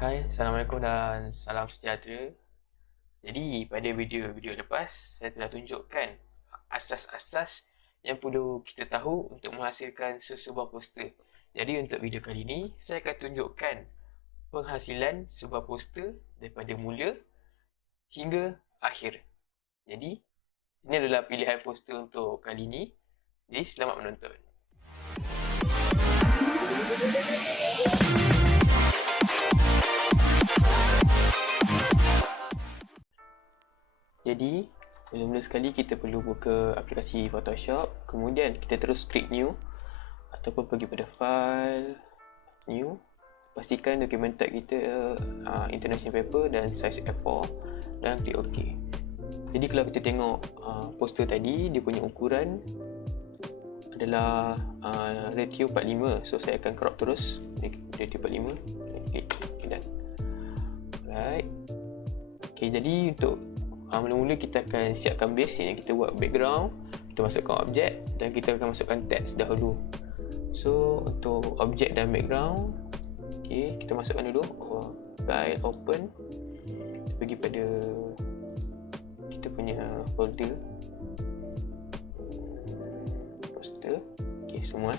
Hai, Assalamualaikum dan salam sejahtera. Jadi, pada video lepas, saya telah tunjukkan asas-asas yang perlu kita tahu untuk menghasilkan sesebuah poster. Jadi, untuk video kali ini, saya akan tunjukkan penghasilan sebuah poster daripada mula hingga akhir. Jadi, ini adalah pilihan poster untuk kali ini. Jadi, selamat menonton. Jadi, mula-mula sekali kita perlu buka aplikasi Photoshop, kemudian kita terus klik new ataupun pergi pada file, new. Pastikan dokumen type kita international paper dan size A4 dan klik OK. Jadi kalau kita tengok poster tadi, dia punya ukuran adalah ratio 45. So saya akan crop terus ratio 45. Klik dan alright. Okay, jadi untuk mula-mula kita akan siapkan base ni. Kita buat background, kita masukkan objek dan kita akan masukkan text dahulu. So untuk objek dan background, okay, kita masukkan dulu file open. Kita pergi pada kita punya folder poster. Okay, semua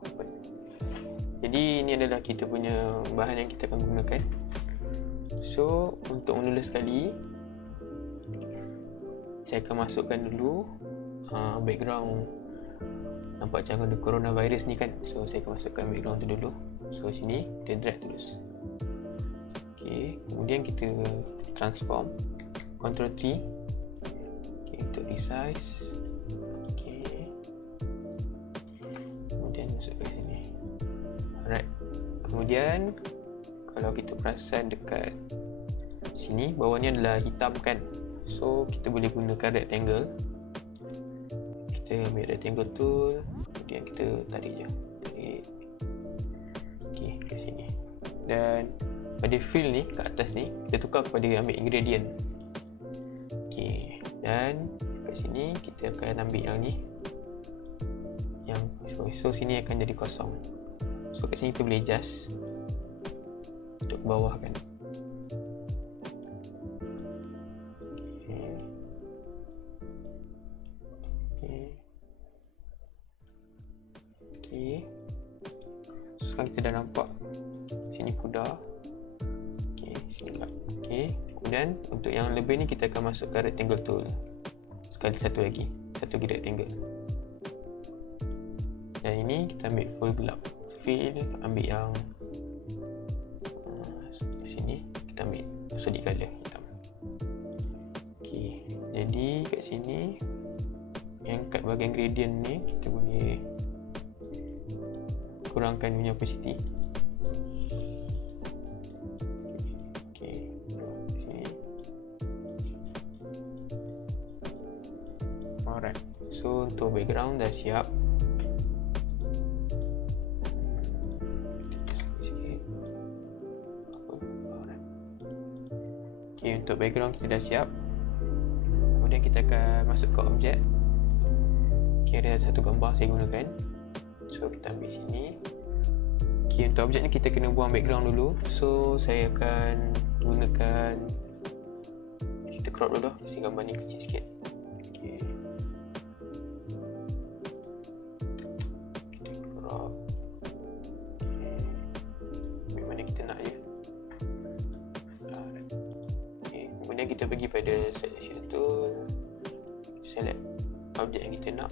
open. Jadi ini adalah kita punya bahan yang kita akan gunakan. So untuk mula sekali, saya akan masukkan dulu background. Nampak macam ada coronavirus ni kan. So saya akan masukkan background tu dulu. So sini kita drag terus. Okay, kemudian kita transform, Ctrl T. Okay, untuk resize. Okay, kemudian masukkan sini. Alright. Kemudian kalau kita perasan dekat sini, bawah ni adalah hitam kan. So kita boleh gunakan rectangle. Kita ambil rectangle tool, kemudian kita tarik je, tarik. Okay, ke sini. Dan pada fill ni, kat atas ni, kita tukar kepada ambil ingredient. Okay, dan kat sini kita akan ambil yang ni, yang so sini akan jadi kosong. So kat sini kita boleh adjust untuk ke bawah kan. Okay. So, sekarang kita dah nampak sini pudar. Okay, sini pula. Okay. Kemudian untuk yang lebih ni kita akan masukkan rectangle tool. Sekali satu lagi rectangle. Dan ini kita ambil full gelap. Fill, ambil yang sini, kita ambil solid color hitam. Okay. Jadi kat sini yang kat bahagian gradient ni kita boleh kurangkan punya opacity. Okay, sini. Alright. So untuk background dah siap. Okay, untuk background kita dah siap. Kemudian kita akan masuk ke objek. Okay, ada satu gambar saya gunakan. So kita ambil sini. Okay, untuk objek ni kita kena buang background dulu. So saya akan gunakan, kita crop dulu isi gambar ni kecil sikit. Okay, kita crop. Okay, ambil mana kita nak je. Okay, kemudian kita pergi pada selection tool, select objek yang kita nak.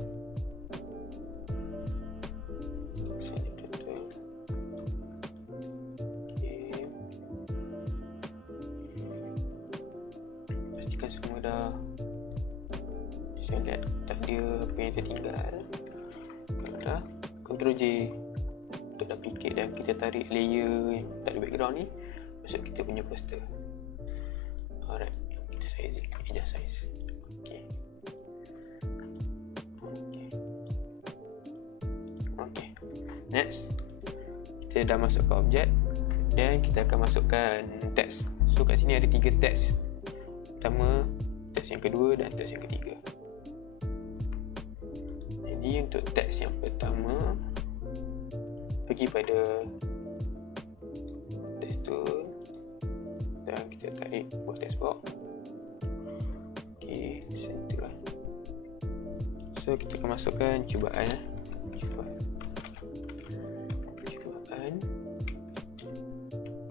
Semua dah select, tak ada apa yang tertinggal. Kalau dah, Ctrl J untuk duplicate dan kita tarik layer yang tak ada background ni masuk kita punya poster. Alright, kita size, adjust size. Okay. Okay, next kita dah masuk ke objek dan kita akan masukkan text. So kat sini ada 3 text. Pertama, teks yang kedua dan teks yang ketiga. Jadi untuk teks yang pertama, pergi pada teks kita tarik buat text box. Okay, center lah. So kita akan masukkan cubaan.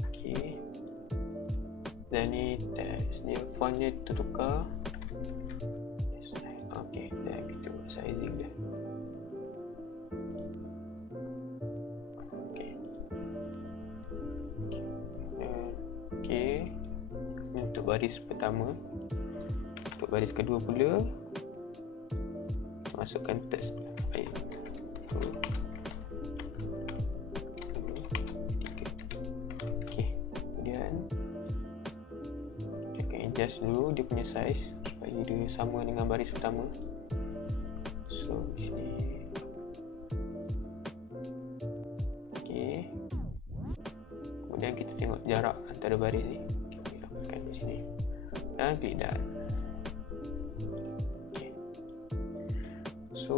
Okay, dan ni text dia, font dia tertukar. Okay, dan kita buat sizing dia. Okay, untuk baris pertama. Untuk baris kedua pula, masukkan teks lain. Okay, kemudian kita akan adjust dulu dia punya size supaya dia sama dengan baris pertama. So di sini. Okay, kemudian kita tengok jarak antara baris ni. Kita dapatkan di sini dan klik done. Okay. So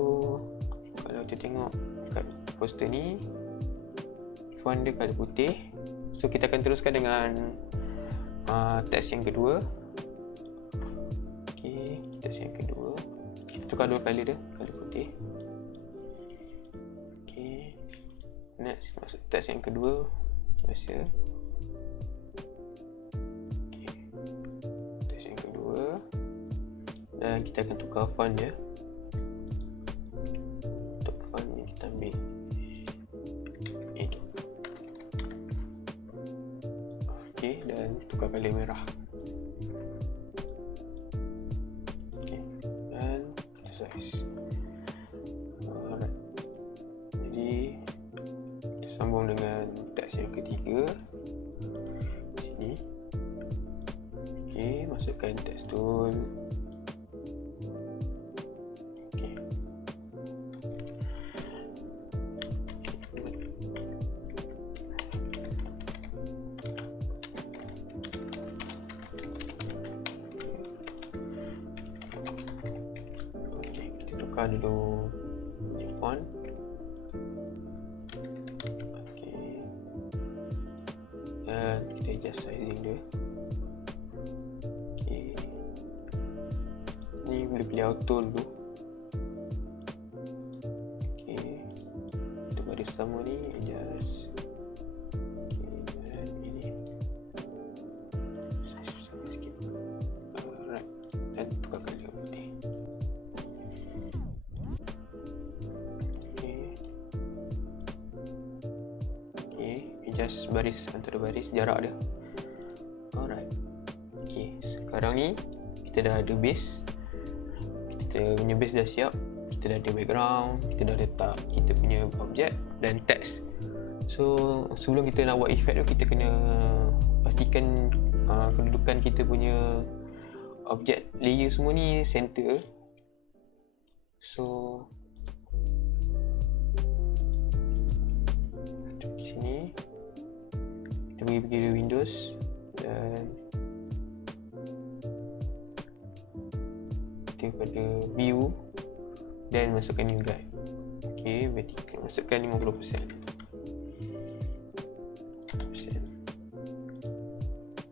kalau kita tengok kat poster ni, font dia colour putih. So kita akan teruskan dengan teks yang kedua. Okay, teks yang kedua kita tukar dua colour dia, colour putih. Okay, next masuk teks yang kedua biasa. Okay, teks yang kedua, dan kita akan tukar font dia. Untuk font ni kita ambil itu. Okay, dan tukar colour merah. Okay, dan size. Alright, jadi kita sambung dengan teks yang ketiga sini. Okay, masukkan teks tool. Okay, kita tukar dulu ni font. Dan kita adjust sizing dia. Okay, ni boleh pilih auto dulu. Okay, untuk baris pertama ni adjust. Okay, dan ini size sama sikit. Alright, dan tukar colour putih. Adjust baris antara baris, jarak dia. Alright. Okay, sekarang ni kita dah ada base. Kita punya base dah siap. Kita dah ada background, kita dah letak kita punya objek dan teks. So sebelum kita nak buat effect tu, kita kena pastikan kedudukan kita punya objek layer semua ni center. So di sini kita pergi ke Windows dan kita pada view dan masukkan new guide. Okay, vertical masukkan 50%.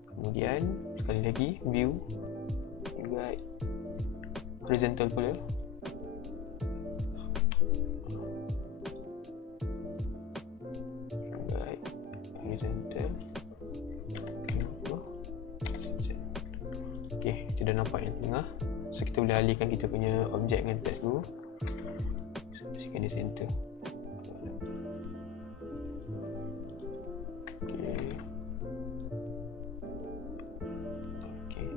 Kemudian sekali lagi view, new guide, horizontal pula. Okay, kita dah nampak yang tengah. So kita boleh alihkan kita punya objek dengan teks dulu. So pastikan dia center. Okay. Okay.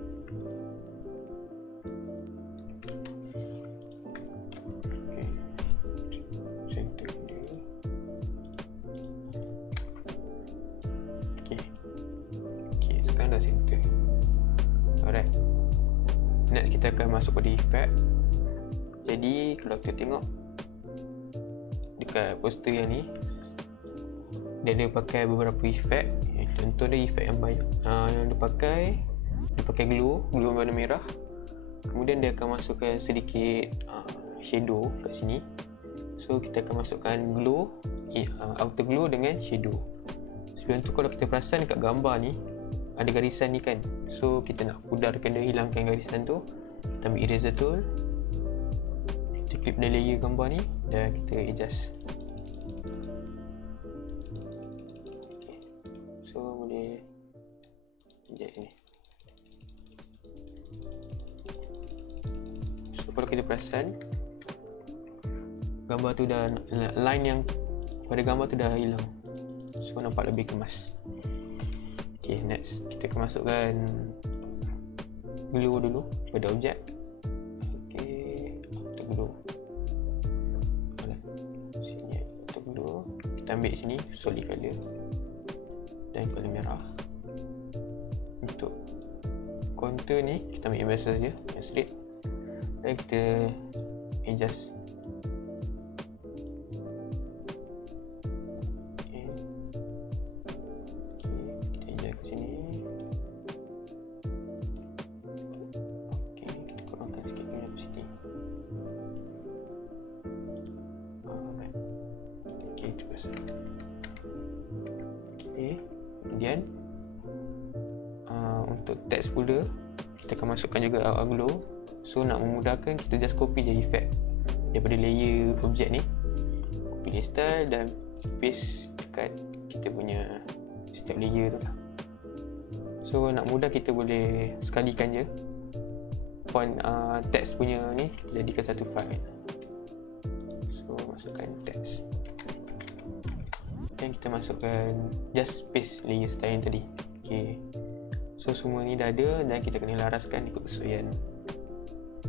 Okay. Center dia. Okay. Okay, sekarang dah center. Alright, next kita akan masuk pada effect. Jadi kalau kita tengok dekat poster yang ni, dia ada pakai beberapa effect. Contoh dia effect yang banyak yang dia pakai glow warna merah. Kemudian dia akan masukkan sedikit shadow kat sini. So kita akan masukkan glow, outer glow dengan shadow. Sebelum tu kalau kita perasan dekat gambar ni, ada garisan ni kan. So kita nak pudarkan dia, hilangkan garisan tu, kita ambil eraser tool, kita clip the layer gambar ni dan kita adjust. Okay. So boleh adjust ni. So kalau kita perasan, gambar tu dah, line yang pada gambar tu dah hilang. So nampak lebih kemas. Okay, next kita akan masukkan glue dulu pada objek. Okay, auto glue. Sini auto glue. Kita ambil sini solid color dan color merah. Untuk contour ni kita ambil yang biasa saja, yang straight, dan kita adjust. Okay, kemudian untuk text folder kita akan masukkan juga glue. So nak memudahkan, kita just copy je effect daripada layer objek ni, pilih style dan paste dekat kita punya setiap layer tu lah. So nak mudah, kita boleh sekalikan je font text punya ni, kita jadikan satu file. So masukkan text dan kita masukkan just paste layer style yang tadi. Okay, so semua ni dah ada dan kita kena laraskan ikut kesesuaian.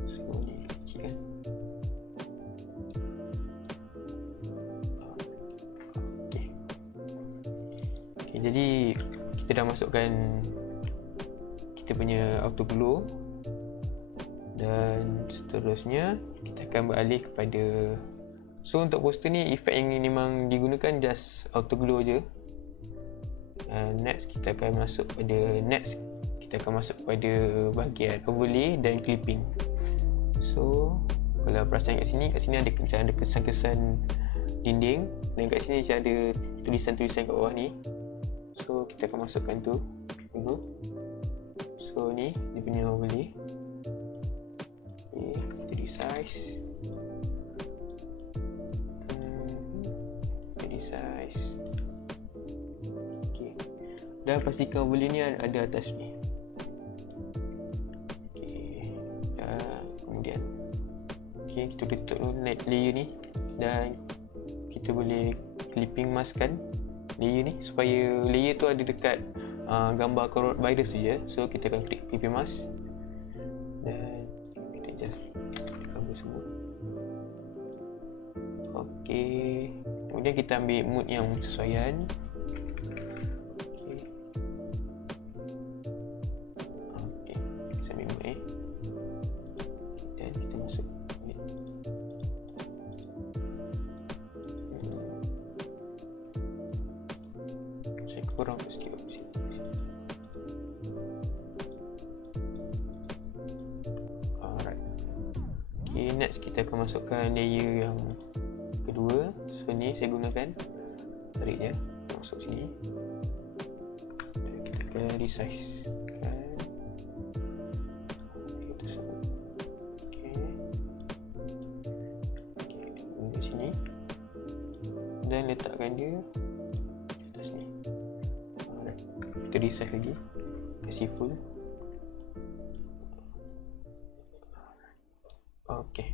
So ni kecil kan. Okay. Okay, jadi kita dah masukkan kita punya auto glow dan seterusnya kita akan beralih kepada, so untuk poster ni efek yang memang digunakan just auto glow je. Next kita akan masuk pada bahagian overlay dan clipping. So kalau perasan kat sini ada macam ada kesan-kesan dinding dan kat sini macam ada tulisan-tulisan kat bawah ni. So kita akan masukkan tu dulu. So ni dia punya overlay. Okay, kita resize. Resize. Okay, dan pastikan overlay ni ada atas ni. Okay, kemudian kita tutup dulu layer ni dan kita boleh clipping maskkan layer ni supaya layer tu ada dekat gambar coronavirus saja. So kita akan klik clipping mask dan kita just cover semua. Okey, kemudian kita ambil mood yang sesuaian. Okey, kita ambil mood ni dan kita masuk ni. Saya kurang sikit di sini. Alright. Okay, next kita akan masukkan layer yang kedua. So ni saya gunakan, tarik je masuk sini dan kita akan resize kan tersebut. Okay, guna sini dan letakkan dia di atas ni. Alright, kita resize lagi, kasih full. Okay,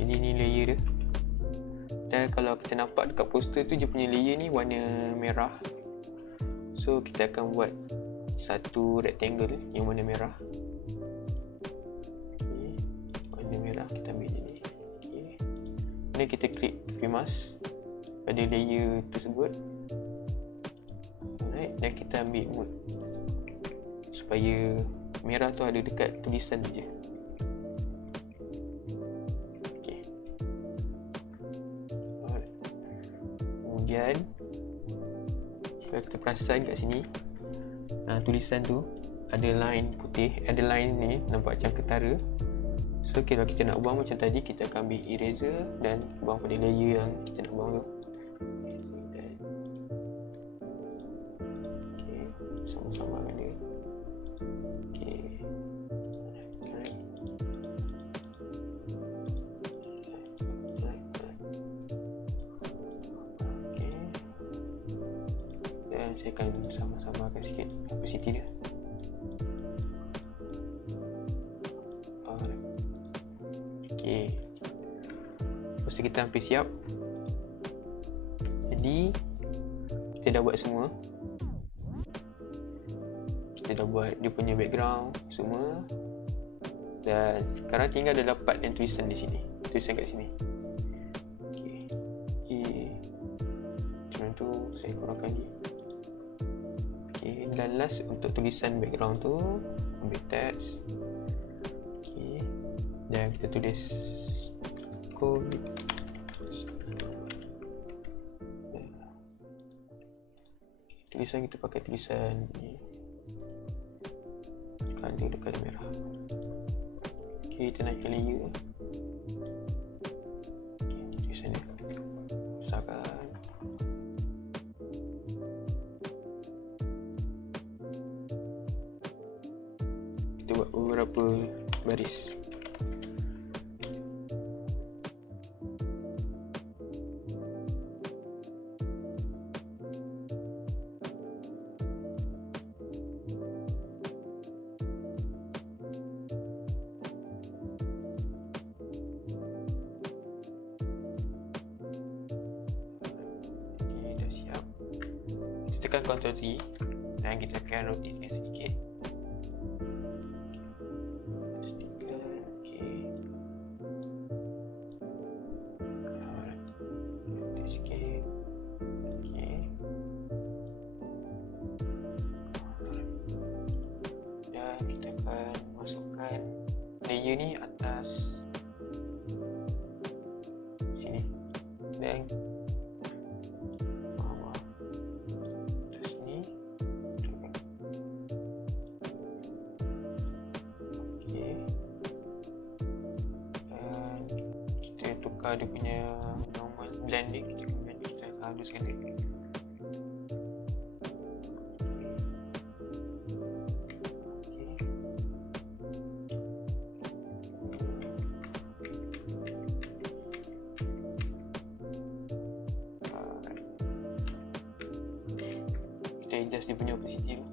jadi ni layer dia. Dan kalau kita nampak dekat poster tu, dia punya layer ni warna merah. So kita akan buat satu rectangle yang warna merah. Okay, warna merah kita ambil je ni. Okay, kemudian kita klik mask pada layer tersebut. Alright, dan kita ambil mode supaya merah tu ada dekat tulisan tu je. Kemudian kalau kita perasan kat sini, tulisan tu ada line putih, ada line ni nampak macam ketara. So kalau kita nak buang macam tadi, kita akan ambil eraser dan buang pada layer yang kita nak buang tu. Okay. sama-sama dengan dia. Okay. Dan saya akan sama-samakan sikit opacity dia. Okay. Lepas tu kita hampir siap. Jadi kita dah buat semua. Kita dah buat dia punya background semua. Dan sekarang tinggal ada part yang tulisan di sini. Tulisan kat sini. Okay. Macam tu saya kurangkan lagi. Okay. Dan last untuk tulisan background tu, ambil text. Okay. Dan kita tulis code. Tulisan kita pakai tulisan ni. Color merah. Okay, kita naikkan layer. Okay, tulisan ni besarkan. Kita buat beberapa baris. Tekan Ctrl Z dan kita akan rotate sedikit. Okey. Rotate sikit. Okey. Dan kita akan masukkan layer ni atas sini. Dan tukar dia punya normal blend ni, kita haluskan dia. Kita adjust dia punya opacity tu.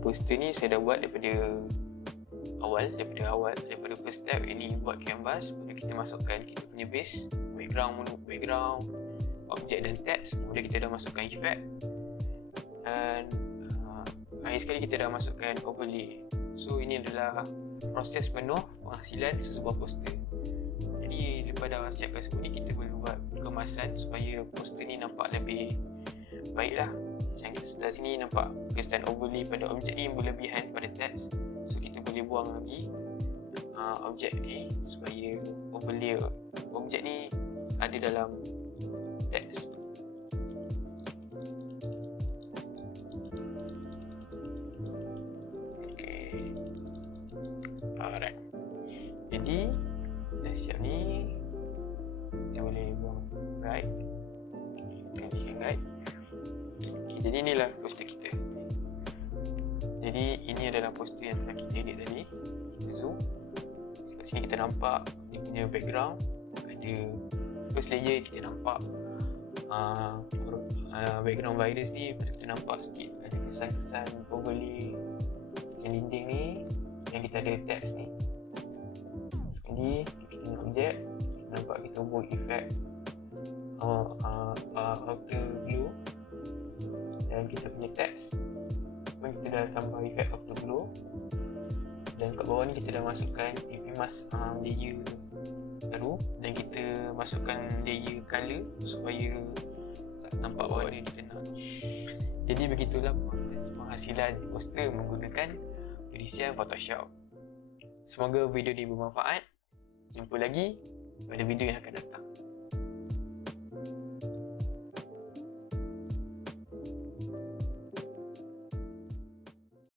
Poster ni saya dah buat daripada first step. Ini buat canvas, kemudian kita masukkan kita punya base, background, objek dan text. Kemudian kita dah masukkan effect, dan akhir sekali kita dah masukkan overlay. So ini adalah proses penuh penghasilan sesebuah poster. Jadi lepas dah siapkan semua ni, kita perlu buat kemasan supaya poster ni nampak lebih baik lah. Yang dari sini nampak kesan overlay pada objek ni berlebihan pada teks. So kita boleh buang lagi objek ni supaya overlay objek ni ada dalam teks. Okay. Alright. Jadi dah siap ni, kita boleh buang guide. Kita guide. Jadi inilah poster kita. Jadi ini adalah poster yang telah kita edit tadi. Kita zoom. Kat sini kita nampak dia punya background. Ada first layer, kita nampak background virus ni. Lepas kita nampak sikit ada kesan-kesan overlay macam dinding ni, yang kita ada text ni. Sekali kita tengok objek, kita nampak kita buat effect outer glow. Dan kita punya teks pun kita dah tambah effect afterglow. Dan kat bawah ni kita dah masukkan layer baru, dan kita masukkan layer color supaya nampak bawah ni kita nak. Jadi begitulah proses penghasilan poster menggunakan perisian Photoshop. Semoga video ini bermanfaat. Jumpa lagi pada video yang akan datang.